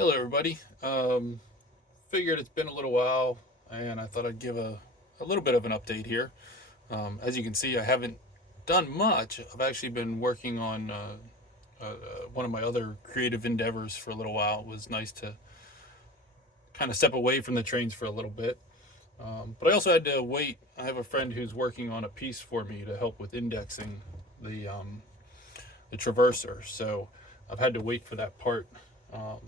Hello, everybody. Figured it's been a little while, and I thought I'd give a little bit of an update here. As you can see, I haven't done much. I've actually been working on one of my other creative endeavors for a little while. It was nice to kind of step away from the trains for a little bit. But I also had to wait. I have a friend who's working on a piece for me to help with indexing the um, the traverser, so I've had to wait for that part. Um,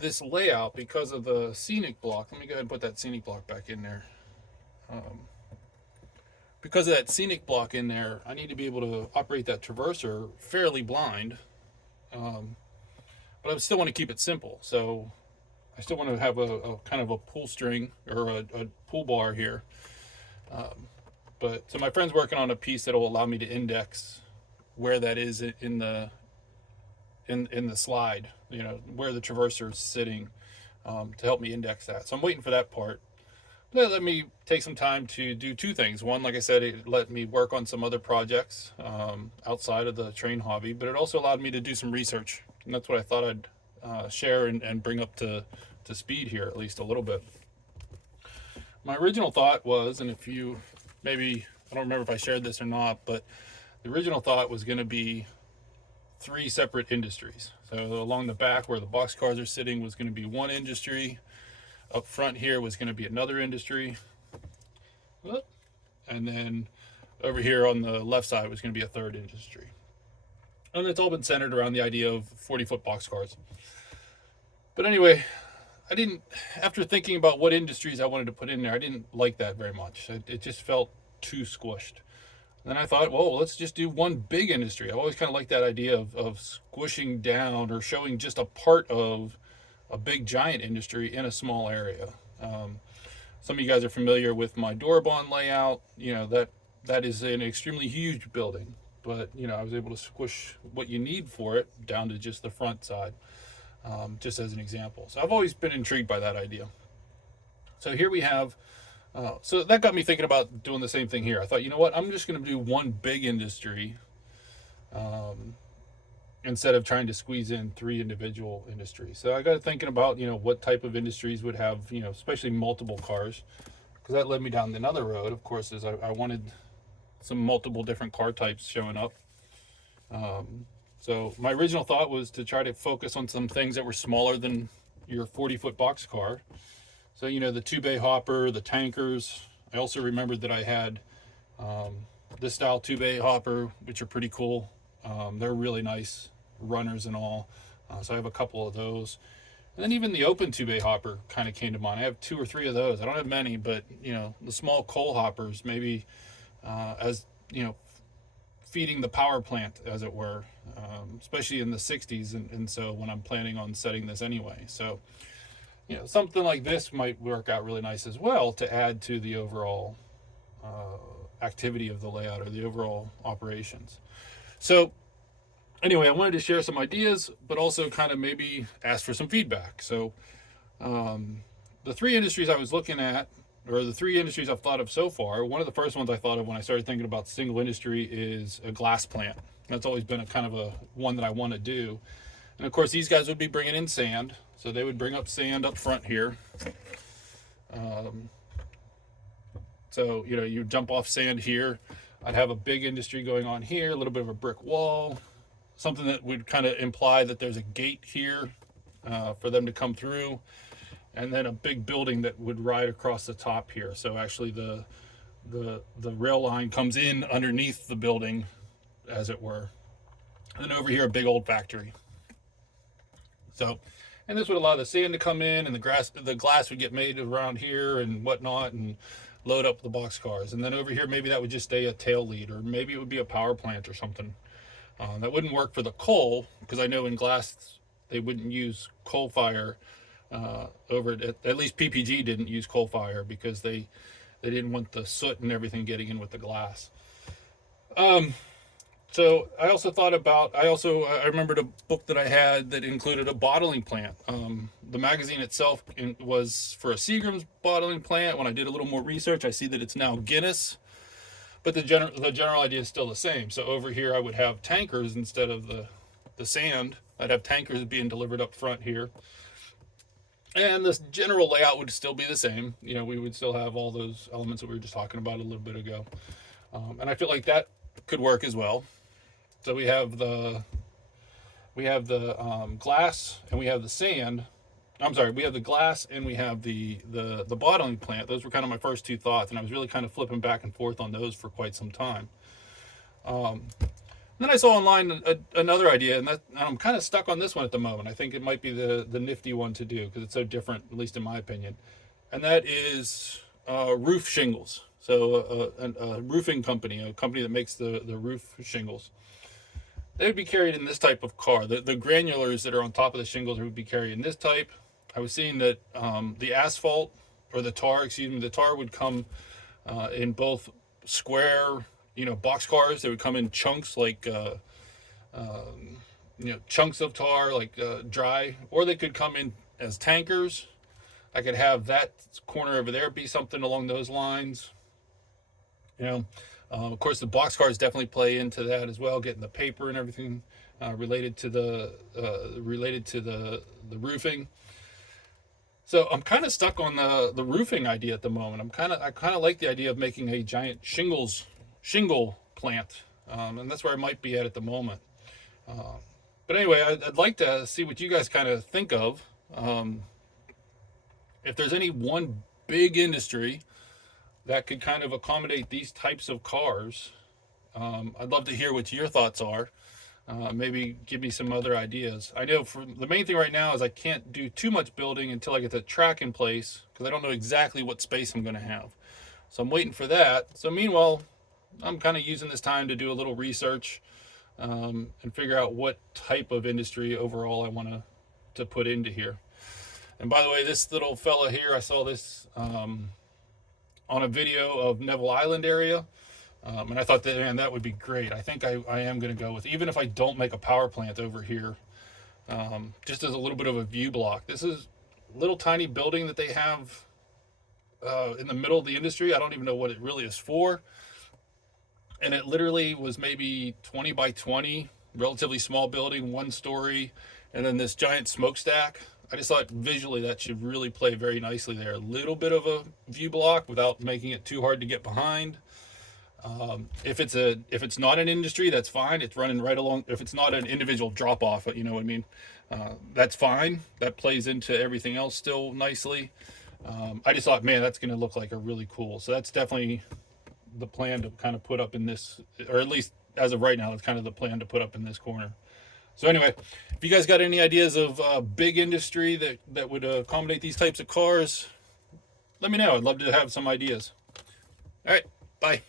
this layout, because of the scenic block, let me go ahead and put that scenic block back in there. Um, because of that scenic block in there, I need to be able to operate that traverser fairly blind, um, but I still want to keep it simple. So I still want to have a kind of a pull string or a pull bar here. Um, but so my friend's working on a piece that will allow me to index where that is in the slide. You know where the traverser is sitting, to help me index that. So I'm waiting for that part. That let me take some time to do two things. One, like I said, it let me work on some other projects outside of the train hobby, but it also allowed me to do some research. And that's what I thought I'd share and bring up to speed here, at least a little bit. My original thought was, and if you maybe, I don't remember if I shared this or not, but the original thought was going to be three separate industries. So along the back where the box cars are sitting was going to be one industry. Up front here was going to be another industry. And then over here on the left side was going to be a third industry. And it's all been centered around the idea of 40-foot box cars. But anyway, I didn't, after thinking about what industries I wanted to put in there, I didn't like that very much. It just felt too squished. Then I thought, well, let's just do one big industry. I've always kind of liked that idea of squishing down or showing just a part of a big giant industry in a small area. Um, some of you guys are familiar with my Dorabon layout. You know that is an extremely huge building, but I was able to squish what you need for it down to just the front side, just as an example. So I've always been intrigued by that idea. So here we have. So that got me thinking about doing the same thing here. I thought, you know what, I'm just going to do one big industry, um, instead of trying to squeeze in three individual industries. So I got thinking about what type of industries would have especially multiple cars, because that led me down another road. Of course, is I wanted some multiple different car types showing up. So my original thought was to try to focus on some things that were smaller than your 40-foot box car. So the two bay hopper, the tankers. I also remembered that I had this style two bay hopper, which are pretty cool. They're really nice runners and all. So I have a couple of those. And then even the open two bay hopper kind of came to mind. I have two or three of those. I don't have many, but the small coal hoppers, maybe as feeding the power plant, as it were, especially in the 60s. And so when I'm planning on setting this anyway. So, something like this might work out really nice as well to add to the overall activity of the layout or the overall operations. So anyway, I wanted to share some ideas, but also kind of maybe ask for some feedback. So the three industries I was looking at, or the three industries I've thought of so far, one of the first ones I thought of when I started thinking about single industry is a glass plant. That's always been a kind of a one that I want to do. And of course, these guys would be bringing in sand. So they would bring up sand up front here. Um, so, you jump off sand here. I'd have a big industry going on here, a little bit of a brick wall, something that would kind of imply that there's a gate here for them to come through, and then a big building that would ride across the top here. So actually the rail line comes in underneath the building, as it were. And then over here, a big old factory. So, and this would allow the sand to come in, and the glass would get made around here and whatnot, and load up the box cars. And then over here, maybe that would just stay a tail lead, or maybe it would be a power plant or something. That wouldn't work for the coal, because I know in glass they wouldn't use coal fire. Over at least PPG didn't use coal fire because they didn't want the soot and everything getting in with the glass. So I remembered a book that I had that included a bottling plant. The magazine itself was for a Seagram's bottling plant. When I did a little more research, I see that it's now Guinness, but the general idea is still the same. So over here I would have tankers instead of the sand I'd have tankers being delivered up front here. And the general layout would still be the same. You know, we would still have all those elements that we were just talking about a little bit ago. And I feel like that could work as well. So we have the glass and we have the sand. I'm sorry, we have the glass and we have the bottling plant. Those were kind of my first two thoughts, and I was really kind of flipping back and forth on those for quite some time. Then I saw online another idea, and I'm kind of stuck on this one at the moment. I think it might be the nifty one to do because it's so different, at least in my opinion. And that is roof shingles. So a roofing company, a company that makes the roof shingles. They would be carried in this type of car. The granulars that are on top of the shingles would be carried in this type. I was seeing that the asphalt, or the tar, the tar would come in both square, box cars. They would come in chunks like, chunks of tar, like dry, or they could come in as tankers. I could have that corner over there be something along those lines. Of course, the box cars definitely play into that as well, getting the paper and everything related to the roofing. So I'm kind of stuck on the roofing idea at the moment. I kind of like the idea of making a giant shingle plant, and that's where I might be at the moment. But anyway, I'd like to see what you guys kind of think of. If there's any one big industry that could kind of accommodate these types of cars, I'd love to hear what your thoughts are. Maybe give me some other ideas. I know the main thing right now is I can't do too much building until I get the track in place, because I don't know exactly what space I'm going to have. So I'm waiting for that. So meanwhile, I'm kind of using this time to do a little research and figure out what type of industry overall I want to put into here. And by the way, this little fella here, I saw this on a video of Neville Island area. And I thought that would be great. I think I am going to go with, even if I don't make a power plant over here, just as a little bit of a view block. This is a little tiny building that they have in the middle of the industry. I don't even know what it really is for. And it literally was maybe 20 by 20, relatively small building, 1 story, and then this giant smokestack. I just thought visually that should really play very nicely there. A little bit of a view block without making it too hard to get behind. If it's not an industry, that's fine. It's running right along. If it's not an individual drop off, you know what I mean? That's fine. That plays into everything else still nicely. I just thought, man, that's going to look like a really cool. So that's definitely the plan to kind of put up in this, or at least as of right now, that's kind of the plan to put up in this corner. So anyway, if you guys got any ideas of big industry that would accommodate these types of cars, let me know. I'd love to have some ideas. All right, bye.